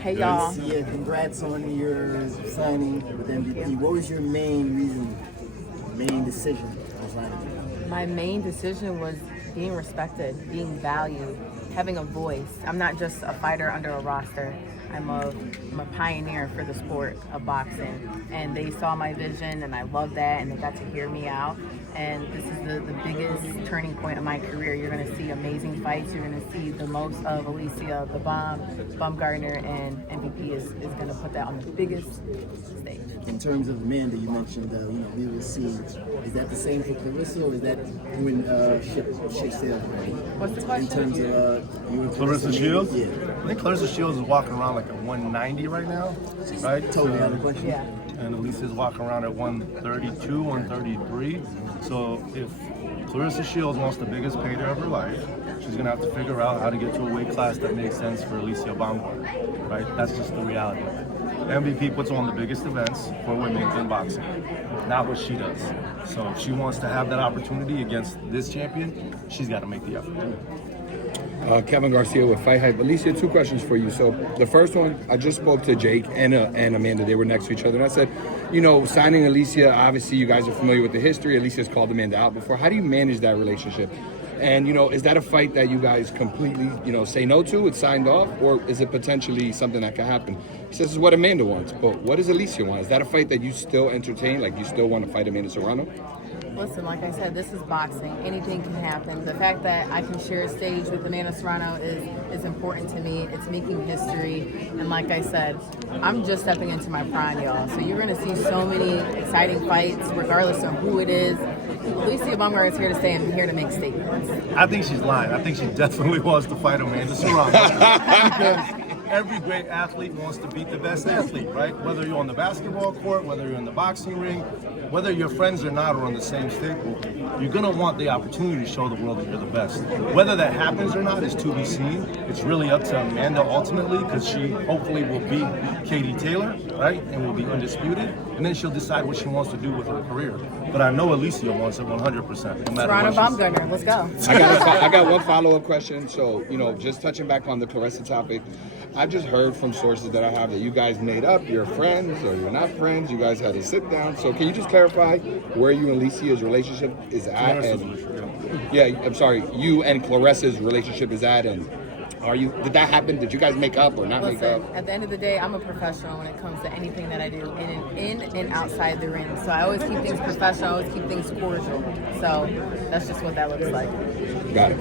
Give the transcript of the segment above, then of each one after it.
Hey, y'all. Yeah, congrats on your signing with MVP. What was your main decision on signing? My main decision was being respected, being valued, having a voice. I'm not just a fighter under a roster. I'm a pioneer for the sport of boxing. And they saw my vision, and I love that, and they got to hear me out. And this is the biggest turning point of my career. You're going to see amazing fights. You're going to see the most of Alycia, the Baumgardner, and MVP is going to put that on the biggest stage. In terms of Amanda, you mentioned, we will see. Is that the same for Claressa, or is that when ship sailed? What's the question? In terms of you and Claressa Shields? Yeah. I think Claressa Shields is walking around like at 190 right now, right? Totally out of the question. Yeah. And Alicia's walking around at 132, 133. So if Claressa Shields wants the biggest payday of her life, she's gonna have to figure out how to get to a weight class that makes sense for Alycia Baumgardner, right? That's just the reality. MVP puts on the biggest events for women in boxing, not what she does. So if she wants to have that opportunity against this champion, she's got to make the effort. Kevin Garcia with Fight Hype. Alycia, 2 questions for you. So the first one, I just spoke to Jake and Amanda. They were next to each other, and I said, signing Alycia, obviously you guys are familiar with the history. Alicia's called Amanda out before. How do you manage that relationship? And, is that a fight that you guys completely, say no to, it's signed off, or is it potentially something that could happen? He says this is what Amanda wants, but what does Alycia want? Is that a fight that you still entertain, like you still want to fight Amanda Serrano? Listen, like I said, this is boxing. Anything can happen. The fact that I can share a stage with Amanda Serrano is important to me. It's making history. And like I said, I'm just stepping into my prime, y'all. So you're going to see so many exciting fights, regardless of who it is. Alycia Baumgardner is here to stay and here to make statements. I think she's lying. I think she definitely wants to fight Amanda Serrano. Because every great athlete wants to beat the best athlete, right? Whether you're on the basketball court, whether you're in the boxing ring, whether you're friends or not or on the same staple, you're going to want the opportunity to show the world that you're the best. Whether that happens or not is to be seen. It's really up to Amanda ultimately, because she hopefully will beat Katie Taylor, right? And will be undisputed. And then she'll decide what she wants to do with her career. But I know Alycia wants it 100%. No matter Serrano what Baumgardner, let's go. I got one follow-up question. So, just touching back on the Claressa topic, I've just heard from sources that I have that you guys made up, you're friends or you're not friends, you guys had to sit down. So can you just clarify where you and Alicia's relationship is at? I'm sorry, you and Claressa's relationship is at, and did that happen? Did you guys make up or not make up? At the end of the day, I'm a professional when it comes to anything that I do, in and outside the ring. So I always keep things professional, I always keep things cordial. So that's just what that looks like. Got it.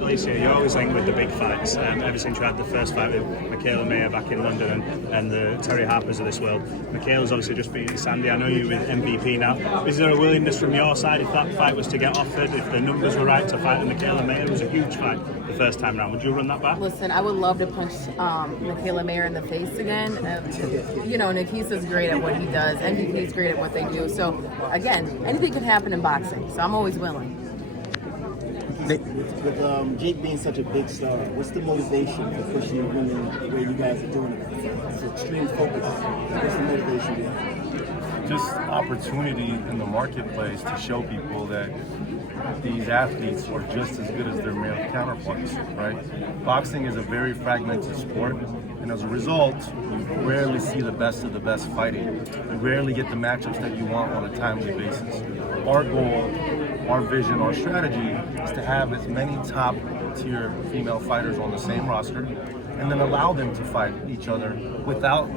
Alycia, you're always linked with the big fights. Ever since you had the first fight with Michaela Mayer back in London and the Terry Harpers of this world, Michaela's obviously just beaten Sandy. I know you're with MVP now. Is there a willingness from your side, if that fight was to get offered, if the numbers were right, to fight with Michaela Mayer? It was a huge fight the first time around. Would you run that back? Listen, I would love to punch Michaela Mayer in the face again. Nakisa's great at what he does. MVP's great at what they do. So, again, anything can happen in boxing. So I'm always willing. With Jake being such a big star, what's the motivation for pushing women the way you guys are doing it? It's extreme focus. What's the motivation behind? Just opportunity in the marketplace to show people that these athletes are just as good as their male counterparts, right? Boxing is a very fragmented sport, and as a result, you rarely see the best of the best fighting. You rarely get the matchups that you want on a timely basis. Our goal, our vision, our strategy is to have as many top-tier female fighters on the same roster, and then allow them to fight each other without,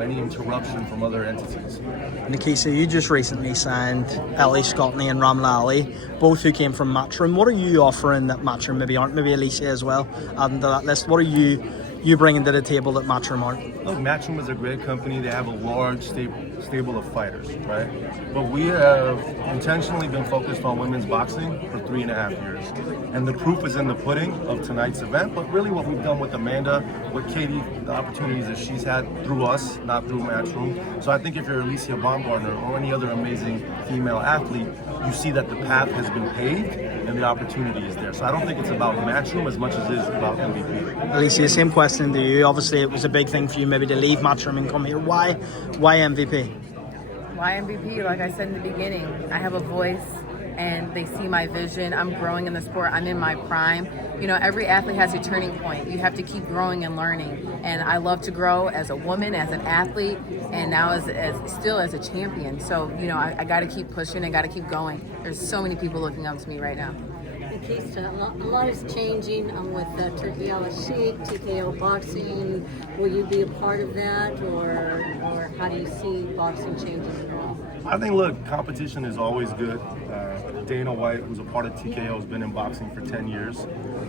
any interruption from other entities. Nakisa, you just recently signed Ali Scottney and Ramla Ali, both who came from Matchroom. What are you offering that Matchroom maybe aren't? Maybe Alycia as well, adding to that list. What are you bringing to the table that Matchroom aren't? Look, Matchroom is a great company. They have a large stable of fighters, right? But we have intentionally been focused on women's boxing for 3.5 years. And the proof is in the pudding of tonight's event, but really what we've done with Amanda, with Katie, the opportunities that she's had through us, not through Matchroom. So I think if you're Alycia Baumgardner or any other amazing female athlete, you see that the path has been paved and the opportunity is there. So I don't think it's about Matchroom as much as it is about MVP. Alycia, same question to you. Obviously, it was a big thing for you maybe to leave Matchroom and come here. Why MVP? Why MVP? Like I said in the beginning, I have a voice. and they see my vision. I'm growing in the sport. I'm in my prime. You know, every athlete has a turning point. You have to keep growing and learning. And I love to grow as a woman, as an athlete, and now as still as a champion. So, you know, I got to keep pushing. I got to keep going. There's so many people looking up to me right now. Nakisa, a lot is changing with Turkey Alycia, TKO boxing. Will you be a part of that, or how do you see boxing changing? I think, look, competition is always good. Dana White, who's a part of TKO, has been in boxing for 10 years,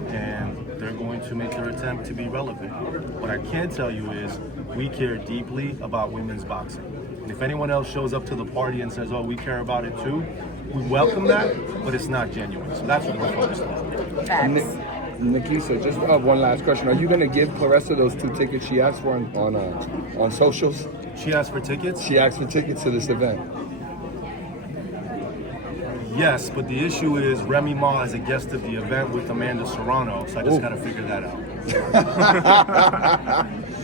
and they're going to make their attempt to be relevant. What I can tell you is we care deeply about women's boxing. And if anyone else shows up to the party and says, oh, we care about it too, we welcome that, but it's not genuine. So that's what we're focused on. Facts. Nakisa, just one last question. Are you going to give Claressa those 2 tickets she asked for on socials? She asked for tickets? She asked for tickets to this event. Yes, but the issue is Remy Ma is a guest of the event with Amanda Serrano, so I just got to figure that out.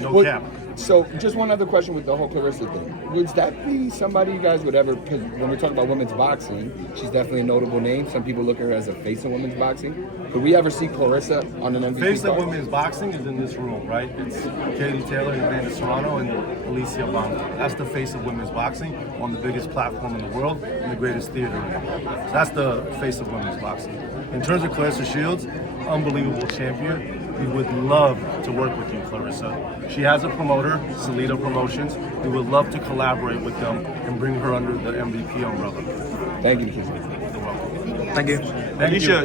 No cap. So, just one other question with the whole Claressa thing. Would that be somebody you guys would ever, because when we talk about women's boxing, she's definitely a notable name. Some people look at her as a face of women's boxing. Could we ever see Claressa on an MVP Face of card? women's boxing is in this room, right? It's Katie Taylor and Amanda Serrano and Alycia Baumgardner. That's the face of women's boxing on the biggest platform in the world and the greatest theater in the world. So that's the face of women's boxing. In terms of Claressa Shields, unbelievable champion. We would love to work with you, Claressa. She has a promoter, Salida Promotions. We would love to collaborate with them and bring her under the MVP umbrella. Thank you, Nakisa. You're welcome. Thank you. Thank you.